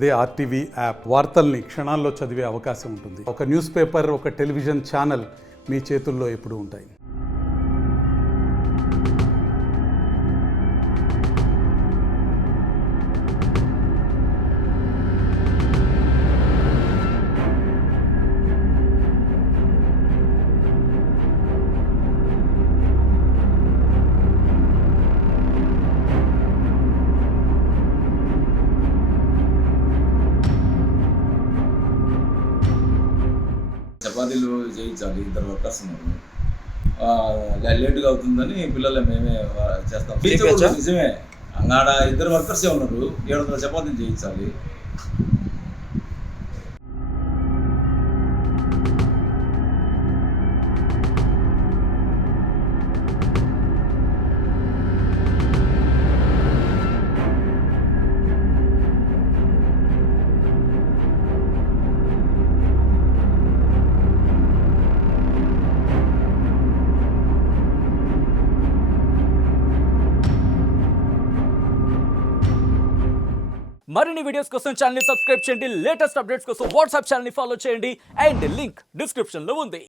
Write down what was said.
అదే RTV app వార్తల్ని క్షణాల్లో చదివే అవకాశం ఉంటుంది. ఒక న్యూస్ పేపర్, ఒక టెలివిజన్ ఛానల్ మీ చేతుల్లో ఎప్పుడూ ఉంటాయి. చపాతీలు చేయించాలి, ఇద్దరు వర్కర్స్ ఉన్నారు. లేట్గా అవుతుందని పిల్లలు మేమే చేస్తాం. నిజమే, ఆడ ఇద్దరు వర్కర్సే ఉన్నారు, 700 చపాతీలు చేయించాలి. మరిన్ని వీడియోస్ కోసం ఛానల్ ని సబ్స్క్రైబ్ చేయండి. లేటెస్ట్ అప్డేట్స్ కోసం వాట్సాప్ ఛానల్ ని ఫాలో చేయండి. అండ్ లింక్ డిస్క్రిప్షన్ లో ఉంది.